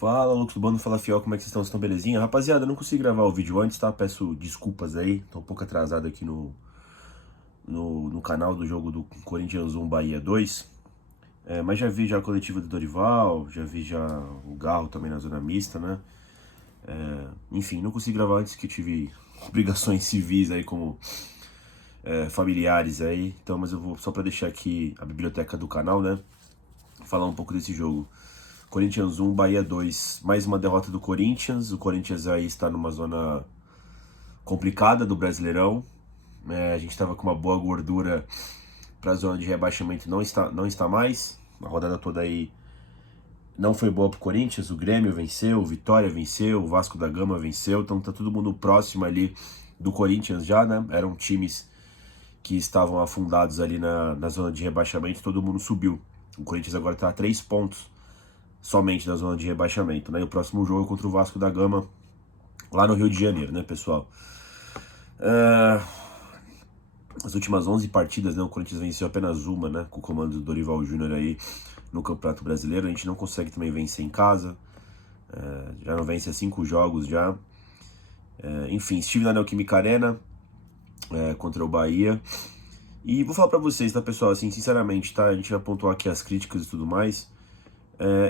Fala, Lucas do Bando, fala Fiel, como é que vocês estão? Vocês estão belezinha? Rapaziada, eu não consegui gravar o vídeo antes, tá? Peço desculpas aí, tô um pouco atrasado aqui no canal do jogo do Corinthians 1 Bahia 2. Mas já vi já a coletiva do Dorival, já vi já o Garro também na zona mista, né? Enfim, não consegui gravar antes que eu tive obrigações civis aí como familiares aí. Então, mas eu vou só pra deixar aqui a biblioteca do canal, né? Falar um pouco desse jogo. Corinthians 1, Bahia 2. Mais uma derrota do Corinthians. O Corinthians aí está numa zona complicada do Brasileirão. A gente estava com uma boa gordura para a zona de rebaixamento, não está mais. A rodada toda aí não foi boa para o Corinthians. O Grêmio venceu, o Vitória venceu, o Vasco da Gama venceu. Então tá todo mundo próximo ali do Corinthians já, né? Eram times que estavam afundados ali na zona de rebaixamento. Todo mundo subiu. O Corinthians agora está a 3 pontos somente da zona de rebaixamento, né? E o próximo jogo é contra o Vasco da Gama, lá no Rio de Janeiro, né, pessoal? As últimas 11 partidas, né, o Corinthians venceu apenas uma, né, com o comando do Dorival Júnior aí no Campeonato Brasileiro. A gente não consegue também vencer em casa, já não vence há 5 jogos já. Enfim, estive na Neoquímica Arena contra o Bahia. E vou falar pra vocês, tá, pessoal, assim, sinceramente, tá, a gente vai pontuar aqui as críticas e tudo mais.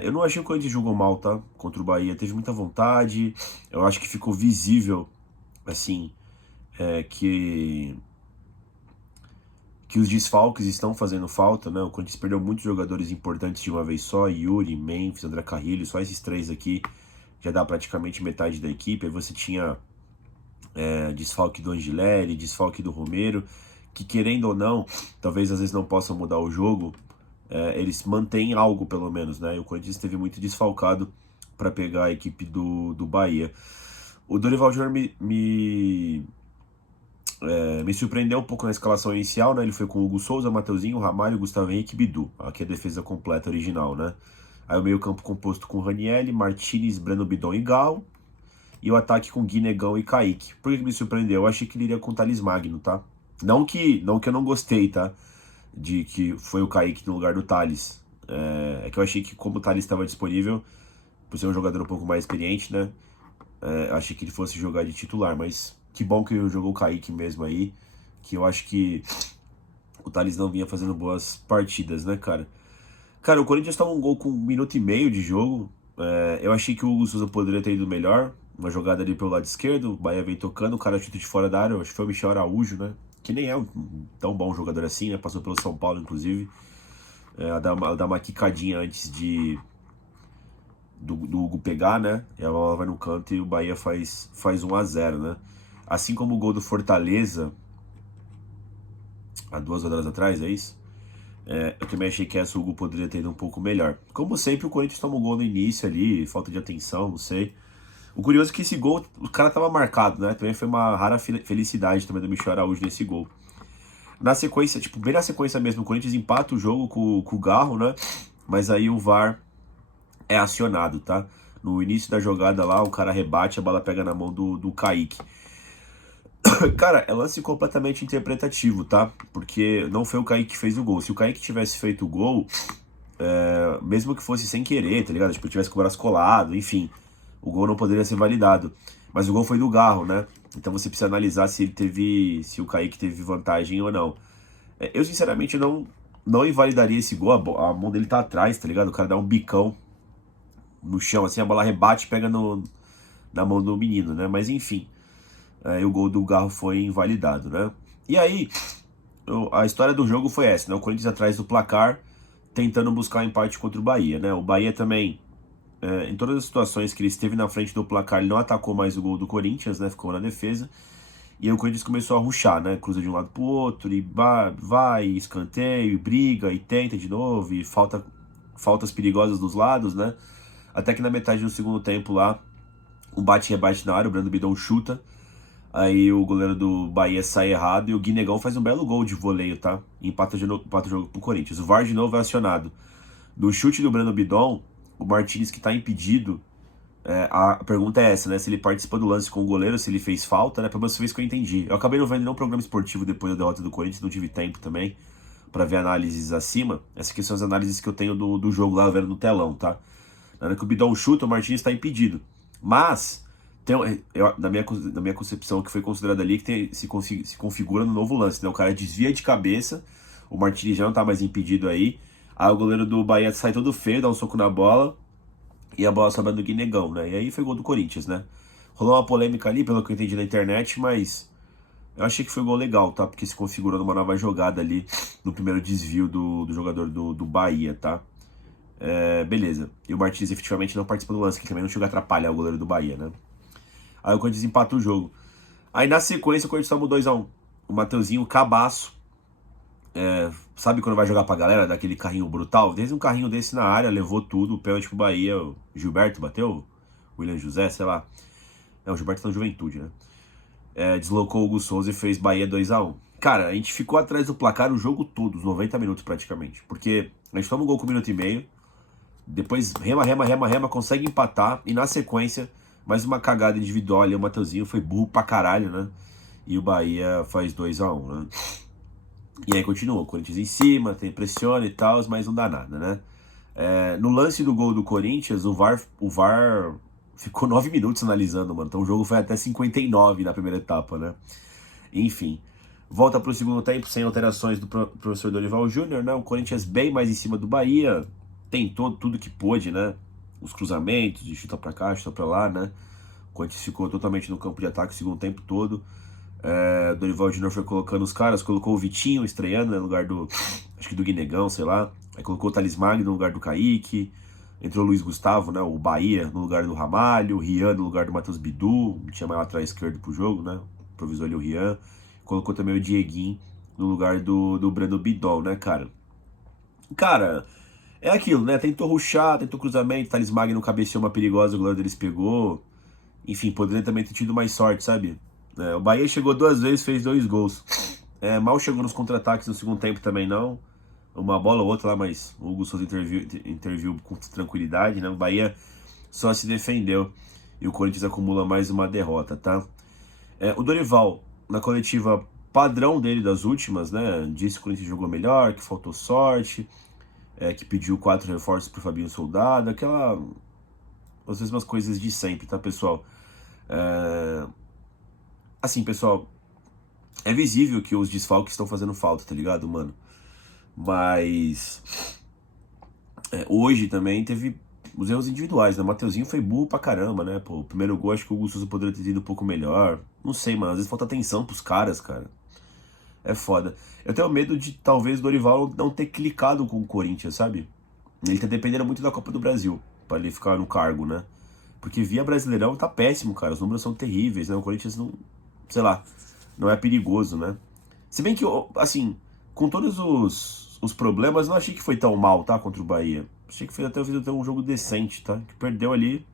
Eu não achei que o Corinthians jogou mal, tá? Contra o Bahia. Teve muita vontade. Eu acho que ficou visível, assim, que os desfalques estão fazendo falta, né? O Corinthians perdeu muitos jogadores importantes de uma vez só. Yuri, Memphis, André Carrilho. Só esses três aqui já dá praticamente metade da equipe. Aí você tinha desfalque do Angileri, desfalque do Romero, que querendo ou não, talvez às vezes não possam mudar o jogo. Eles mantêm algo, pelo menos, né? E o Corinthians esteve muito desfalcado para pegar a equipe do Bahia. O Dorival Júnior me surpreendeu um pouco na escalação inicial, né? Ele foi com o Hugo Souza, Mateuzinho, Ramalho, Gustavo Henrique e Bidu. Aqui é a defesa completa original, né? Aí o meio-campo composto com Ranieri, Martinez, Breno Bidon e Gal. E o ataque com Guinegão e Kaique. Por que me surpreendeu? Eu achei que ele iria com o Thales Magno, tá? Não que eu não gostei, tá? De que foi o Kaique no lugar do Thales. Que eu achei que como o Thales estava disponível, por ser um jogador um pouco mais experiente, né? Achei que ele fosse jogar de titular, mas que bom que jogou o Kaique mesmo aí, que eu acho que o Thales não vinha fazendo boas partidas, né, cara? Cara, o Corinthians toma um gol com 1 minuto e meio de jogo. Eu achei que o Hugo Souza poderia ter ido melhor. Uma jogada ali pelo lado esquerdo, o Bahia vem tocando, o cara chuta de fora da área, acho que foi o Michel Araújo, né? Que nem é um tão bom jogador assim, né? Passou pelo São Paulo, inclusive. Ela dá uma quicadinha antes do Hugo pegar, né? E a bola vai no canto e o Bahia faz 1-0, né? Assim como o gol do Fortaleza, há 2 rodadas atrás, é isso? Eu também achei que essa o Hugo poderia ter ido um pouco melhor. Como sempre, o Corinthians toma um gol no início ali, falta de atenção, não sei. O curioso é que esse gol, o cara tava marcado, né? Também foi uma rara felicidade também do Michel Araújo nesse gol. Na sequência, tipo, bem na sequência mesmo, o Corinthians empata o jogo com o Garro, né? Mas aí o VAR é acionado, tá? No início da jogada lá, o cara rebate, a bola pega na mão do Kaique. Cara, é lance completamente interpretativo, tá? Porque não foi o Kaique que fez o gol. Se o Kaique tivesse feito o gol, mesmo que fosse sem querer, tá ligado? Tipo, tivesse com o braço colado, enfim, o gol não poderia ser validado. Mas o gol foi do Garro, né? Então você precisa analisar se o Kaique teve vantagem ou não. Eu, sinceramente, não invalidaria esse gol. A mão dele tá atrás, tá ligado? O cara dá um bicão no chão, assim, a bola rebate e pega na mão do menino, né? Mas enfim, o gol do Garro foi invalidado, né? E aí, a história do jogo foi essa, né? O Corinthians atrás do placar, tentando buscar um empate contra o Bahia, né? O Bahia também, em todas as situações que ele esteve na frente do placar, ele não atacou mais o gol do Corinthians, né? Ficou na defesa. E aí o Corinthians começou a rushar, né? Cruza de um lado pro outro, e vai, escanteio, e briga, e tenta de novo, e faltas perigosas dos lados, né? Até que na metade do segundo tempo lá, um bate-rebate na área, o Brando Bidon chuta. Aí o goleiro do Bahia sai errado e o Guinegão faz um belo gol de voleio, tá? E empata o jogo pro Corinthians. O VAR de novo é acionado. No chute do Breno Bidon, o Martinez que tá impedido, a pergunta é essa, né? Se ele participou do lance com o goleiro, se ele fez falta, né? Pelo menos foi isso que eu entendi. Eu acabei não vendo nenhum programa esportivo depois da derrota do Corinthians, não tive tempo também pra ver análises acima. Essas aqui são as análises que eu tenho do jogo lá, vendo no telão, tá? Na hora que o Bidon chuta, o Martinez está impedido. Mas, na minha concepção, que foi considerado ali, que se configura no novo lance, né? O cara desvia de cabeça, o Martinez já não tá mais impedido aí o goleiro do Bahia sai todo feio, dá um soco na bola, e a bola sobra do Guinegão, né? E aí foi gol do Corinthians, né? Rolou uma polêmica ali, pelo que eu entendi na internet, mas eu achei que foi gol legal, tá? Porque se configurou numa nova jogada ali, no primeiro desvio do jogador do Bahia, tá? Beleza. E o Martins efetivamente não participou do lance, que também não chegou a atrapalhar o goleiro do Bahia, né? Aí o Corinthians empata o jogo. Aí na sequência o Corinthians toma o 2x1. O Mateuzinho, cabaço. Sabe quando vai jogar pra galera, daquele carrinho brutal? Desde um carrinho desse na área, levou tudo, o pênalti pro Bahia. O Gilberto bateu? William José, sei lá. O Gilberto tá no Juventude, né? Deslocou o Hugo Souza e fez Bahia 2x1. Cara, a gente ficou atrás do placar o jogo todo, os 90 minutos praticamente. Porque a gente toma um gol com 1 minuto e meio, depois rema, consegue empatar, e na sequência, mais uma cagada individual ali, o Mateuzinho foi burro pra caralho, né? E o Bahia faz 2x1, né? E aí continua, o Corinthians em cima, tem pressione e tal, mas não dá nada, né? No lance do gol do Corinthians, o VAR ficou 9 minutos analisando, mano. Então o jogo foi até 59 na primeira etapa, né? Enfim, volta pro segundo tempo sem alterações do professor Dorival Júnior, né? O Corinthians bem mais em cima do Bahia, tentou tudo que pôde, né? Os cruzamentos, de chuta pra cá, chuta pra lá, né? O Corinthians ficou totalmente no campo de ataque o segundo tempo todo. Dorival Júnior foi colocando os caras, colocou o Vitinho estreando, né, no lugar acho que do Guinegão, sei lá. Aí colocou o Thales Magno no lugar do Kaique. Entrou o Luiz Gustavo, né, o Bahia, no lugar do Ramalho. O Rian no lugar do Matheus Bidu. Tinha mais lateral esquerdo pro jogo, né? Improvisou ali o Rian. Colocou também o Dieguinho no lugar do Breno Bidon, né, cara? Cara, é aquilo, né? Tentou rushar, tentou cruzamento. Thales Magno cabeceou uma perigosa, o goleiro deles pegou. Enfim, poderia também ter tido mais sorte, sabe? O Bahia chegou 2 vezes, fez 2 gols. Mal chegou nos contra-ataques no segundo tempo também não. Uma bola ou outra lá, mas o Hugo Souza interviu com tranquilidade, né? O Bahia só se defendeu. E o Corinthians acumula mais uma derrota, tá? O Dorival, na coletiva padrão dele das últimas, né? Disse que o Corinthians jogou melhor, que faltou sorte, que pediu 4 reforços pro Fabinho Soldado, as mesmas coisas de sempre, tá, pessoal? Assim, pessoal, é visível que os desfalques estão fazendo falta, tá ligado, mano? Mas hoje também teve os erros individuais, né? O Mateuzinho foi burro pra caramba, né? Pô, o primeiro gol acho que o Hugo Souza poderia ter ido um pouco melhor. Não sei, mano, às vezes falta atenção pros caras, cara. É foda. Eu tenho medo de talvez o Dorival não ter clicado com o Corinthians, sabe? Ele tá dependendo muito da Copa do Brasil pra ele ficar no cargo, né? Porque via Brasileirão tá péssimo, cara. Os números são terríveis, né? O Corinthians não, sei lá, não é perigoso, né? Se bem que, assim, com todos os problemas, não achei que foi tão mal, tá? Contra o Bahia. Achei que foi até um jogo decente, tá? Que perdeu ali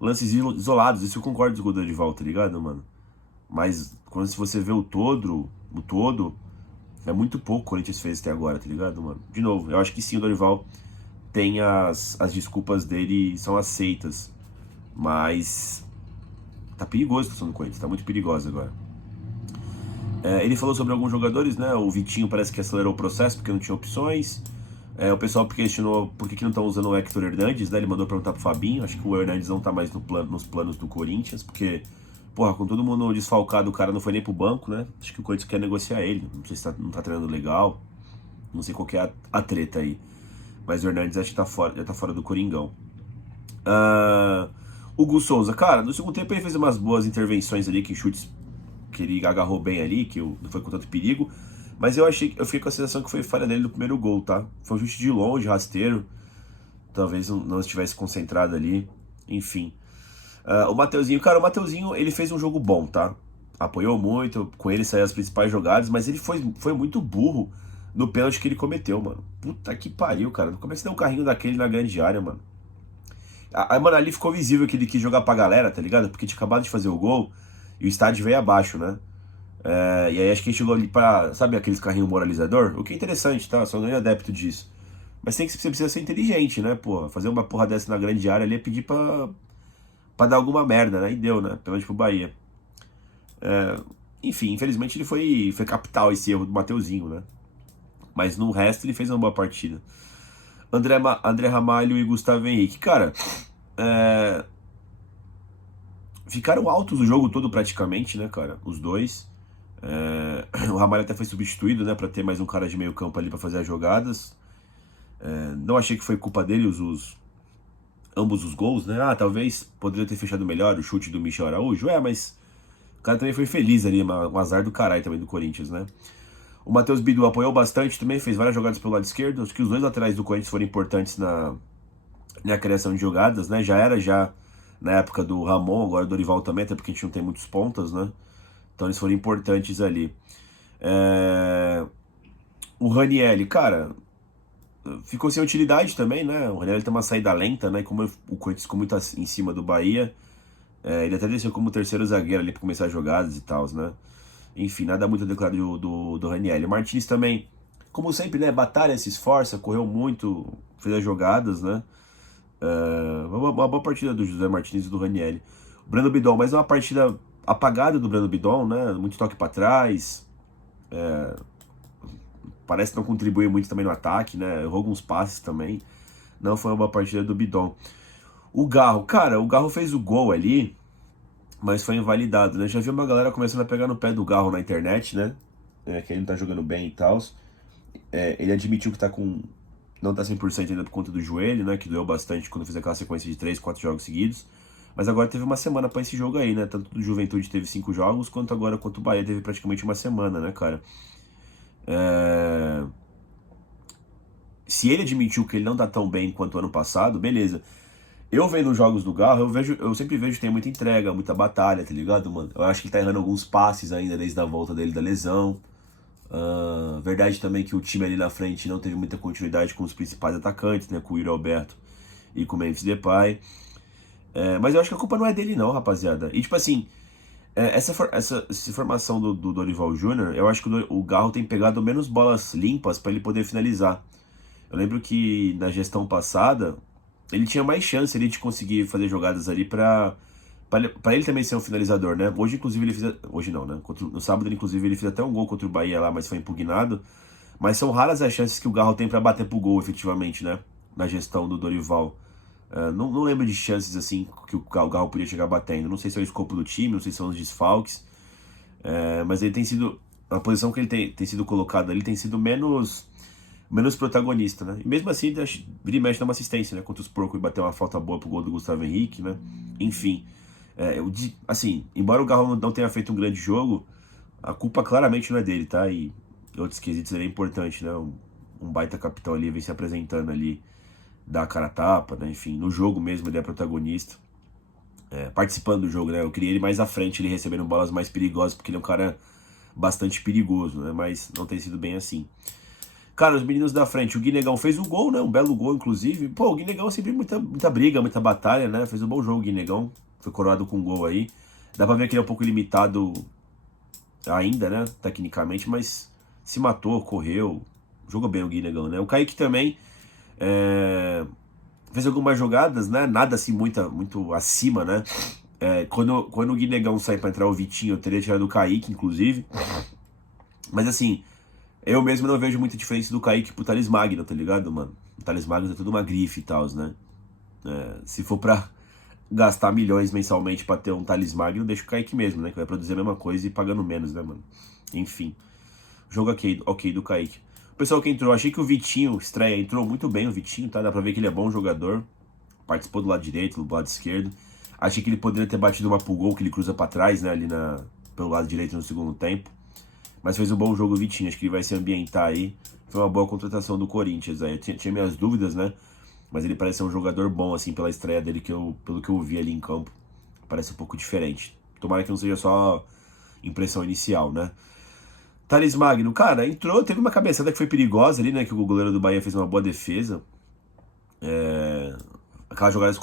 lances isolados. Isso eu concordo com o Dorival, tá ligado, mano? Mas quando se você vê o todo, é muito pouco que o Corinthians fez até agora, tá ligado, mano? De novo, eu acho que sim, o Dorival tem as desculpas dele, são aceitas. Mas tá perigoso a situação do Corinthians, tá muito perigosa agora. Ele falou sobre alguns jogadores, né? O Vitinho parece que acelerou o processo porque não tinha opções. O pessoal questionou por que não estão usando o Héctor Hernandes, né? Ele mandou perguntar pro Fabinho. Acho que o Hernandes não tá mais nos planos do Corinthians, porque, porra, com todo mundo desfalcado, o cara não foi nem pro banco, né? Acho que o Corinthians quer negociar ele. Não sei se não tá treinando legal. Não sei qual que é a treta aí. Mas o Hernandes acho que já tá fora do Coringão. O Hugo Souza, cara, no segundo tempo ele fez umas boas intervenções ali, que chutes que ele agarrou bem ali, que não foi com tanto perigo. Mas eu fiquei com a sensação que foi falha dele no primeiro gol, tá? Foi um chute de longe, rasteiro. Talvez não estivesse concentrado ali. Enfim. O Mateuzinho, cara, o Mateuzinho, ele fez um jogo bom, tá? Apoiou muito, com ele saíram as principais jogadas, mas ele foi muito burro no pênalti que ele cometeu, mano. Puta que pariu, cara. Como é que você deu um carrinho daquele na grande área, mano? Mano, ali ficou visível que ele quis jogar pra galera, tá ligado? Porque tinha acabado de fazer o gol e o estádio veio abaixo, né? E aí acho que ele chegou ali pra, sabe, aqueles carrinhos moralizador? O que é interessante, tá? Sou um adepto disso. Mas você precisa ser inteligente, né, pô? Fazer uma porra dessa na grande área ali é pedir pra dar alguma merda, né? E deu, né? Pênalti pro Bahia. Enfim, infelizmente ele foi capital esse erro do Mateuzinho, né? Mas no resto ele fez uma boa partida. André Ramalho e Gustavo Henrique. Cara, é, ficaram altos o jogo todo praticamente, né, cara? Os dois. O Ramalho até foi substituído, né, pra ter mais um cara de meio campo ali pra fazer as jogadas. Não achei que foi culpa dele ambos os gols, né? Ah, talvez poderia ter fechado melhor o chute do Michel Araújo. Mas o cara também foi feliz ali, um azar do caralho também do Corinthians, né? O Matheus Bidu apoiou bastante também, fez várias jogadas pelo lado esquerdo. Acho que os dois laterais do Corinthians foram importantes na criação de jogadas, né? Já na época do Ramon, agora do Dorival também, até porque a gente não tem muitos pontas, né? Então eles foram importantes ali. O Ranielli, cara, ficou sem utilidade também, né? O Ranielli tem uma saída lenta, né? Como o Corinthians ficou muito em cima do Bahia, ele até desceu como terceiro zagueiro ali pra começar as jogadas e tal, né? Enfim, nada muito declarado do Ranielli. O Martins também, como sempre, né? Batalha, se esforça, correu muito, fez as jogadas, né? Uma boa partida do José Martins e do Ranielli. O Breno Bidon, mas é uma partida apagada do Breno Bidon, né? Muito toque pra trás. Parece que não contribui muito também no ataque, né? Errou alguns passes também. Não foi uma boa partida do Bidon. O Garro, cara, o Garro fez o gol ali, mas foi invalidado, né? Já vi uma galera começando a pegar no pé do Garro na internet, né? Que ele não tá jogando bem e tal. Ele admitiu que não tá 100% ainda por conta do joelho, né? Que doeu bastante quando fez aquela sequência de 3, 4 jogos seguidos. Mas agora teve uma semana pra esse jogo aí, né? Tanto do Juventude teve 5 jogos, quanto o Bahia teve praticamente uma semana, né, cara? Se ele admitiu que ele não tá tão bem quanto ano passado, beleza. Eu vendo os jogos do Garro, eu sempre vejo que tem muita entrega, muita batalha, tá ligado, mano? Eu acho que ele tá errando alguns passes ainda desde a volta dele da lesão. Verdade também que o time ali na frente não teve muita continuidade com os principais atacantes, né? Com o Yuri Alberto e com o Memphis Depay. Mas eu acho que a culpa não é dele não, rapaziada. E tipo assim, essa formação do Dorival Júnior, eu acho que o Garro tem pegado menos bolas limpas pra ele poder finalizar. Eu lembro que na gestão passada, ele tinha mais chance ali de conseguir fazer jogadas ali pra ele também ser um finalizador, né? Hoje, inclusive, ele fez... Hoje não, né? No sábado, inclusive, ele fez até um gol contra o Bahia lá, mas foi impugnado. Mas são raras as chances que o Garro tem pra bater pro gol, efetivamente, né? Na gestão do Dorival. Não lembro de chances, assim, que o Garro podia chegar batendo. Não sei se é o escopo do time, não sei se são os desfalques. Mas ele tem sido... A posição que ele tem sido colocado ali tem sido menos protagonista, né? E mesmo assim, vira e mexe dá uma assistência, né? Contra os porcos e bateu uma falta boa pro gol do Gustavo Henrique, né? Enfim, assim, embora o Garro não tenha feito um grande jogo, a culpa claramente não é dele, tá? E em outros quesitos ele é importante, né? Um baita capitão ali vem se apresentando ali, dá a cara a tapa, né? Enfim, no jogo mesmo ele é protagonista, participando do jogo, né? Eu queria ele mais à frente, ele recebendo bolas mais perigosas, porque ele é um cara bastante perigoso, né? Mas não tem sido bem assim. Cara, os meninos da frente, o Guinegão fez um gol, né? Um belo gol, inclusive. Pô, o Guinegão é sempre muita briga, muita batalha, né? Fez um bom jogo o Guinegão. Foi coroado com um gol aí. Dá pra ver que ele é um pouco limitado ainda, né? Tecnicamente, mas se matou, correu. Jogou bem o Guinegão, né? O Kaique também fez algumas jogadas, né? Nada assim muito acima, né? Quando o Guinegão sair pra entrar o Vitinho, eu teria tirado o Kaique, inclusive. Mas assim, eu mesmo não vejo muita diferença do Kaique pro Thales Magno, tá ligado, mano? O Thales Magno é tudo uma grife e tal, né? Se for pra gastar milhões mensalmente pra ter um Thales Magno, deixa o Kaique mesmo, né? Que vai produzir a mesma coisa e pagando menos, né, mano? Enfim. Jogo ok do Kaique. O pessoal que entrou, achei que o Vitinho, estreia, entrou muito bem o Vitinho, tá? Dá pra ver que ele é bom jogador. Participou do lado direito, do lado esquerdo. Achei que ele poderia ter batido uma pro gol, que ele cruza pra trás, né? Ali pelo lado direito no segundo tempo. Mas fez um bom jogo o Vitinho, acho que ele vai se ambientar aí. Foi uma boa contratação do Corinthians aí. Eu tinha minhas dúvidas, né? Mas ele parece ser um jogador bom, assim, pela estreia dele, pelo que eu vi ali em campo. Parece um pouco diferente. Tomara que não seja só impressão inicial, né? Thales Magno, cara, entrou, teve uma cabeçada que foi perigosa ali, né? Que o goleiro do Bahia fez uma boa defesa. Aquela jogada que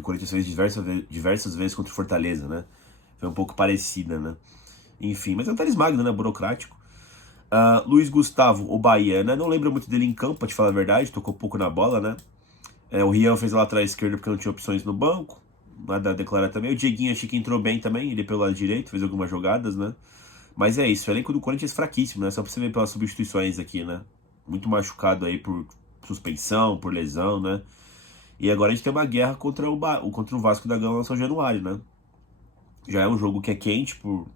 o Corinthians fez diversas vezes contra o Fortaleza, né? Foi um pouco parecida, né? Enfim, mas é o Thales Magno, né? Burocrático. Luiz Gustavo, o Bahia, né? Não lembro muito dele em campo, pra te falar a verdade. Tocou pouco na bola, né? O Rian fez a lateral esquerda porque não tinha opções no banco. Nada a declarar também. O Dieguinho achei que entrou bem também. Ele pelo lado direito, fez algumas jogadas, né? Mas é isso. O elenco do Corinthians é fraquíssimo, né? Só pra você ver pelas substituições aqui, né? Muito machucado aí por suspensão, por lesão, né? E agora a gente tem uma guerra contra o Vasco da Gama no São Januário, né? Já é um jogo que é quente por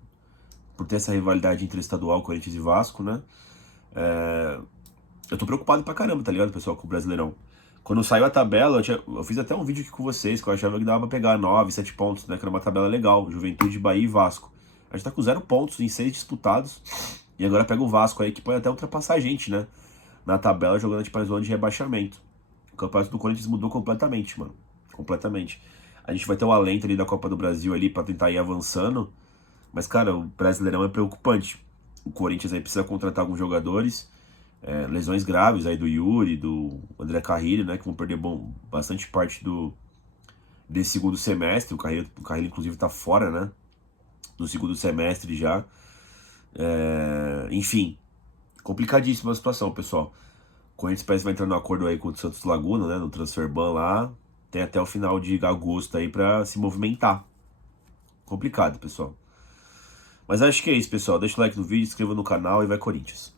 ter essa rivalidade interestadual, Corinthians e Vasco, né? Eu tô preocupado pra caramba, tá ligado, pessoal, com o Brasileirão. Quando saiu a tabela, eu fiz até um vídeo aqui com vocês, que eu achava que dava pra pegar 9, 7 pontos, né? Que era uma tabela legal, Juventude, Bahia e Vasco. A gente tá com 0 pontos em 6 disputados, e agora pega o Vasco aí, que pode até ultrapassar a gente, né? Na tabela, jogando tipo, a zona de rebaixamento. O campeonato do Corinthians mudou completamente, mano. Completamente. A gente vai ter o alento ali da Copa do Brasil ali pra tentar ir avançando, mas, cara, o Brasileirão é preocupante. O Corinthians aí precisa contratar alguns jogadores, lesões graves aí do Yuri, do André Carrilho, né, que vão perder bastante parte desse segundo semestre. O Carrilho inclusive tá fora, né, no segundo semestre já. Enfim, complicadíssima a situação, pessoal. O Corinthians parece que vai entrar no acordo aí com o Santos Laguna, né, no transfer ban lá. Tem até o final de agosto aí pra se movimentar. Complicado, pessoal. Mas acho que é isso, pessoal. Deixa o like no vídeo, inscreva no canal e vai Corinthians.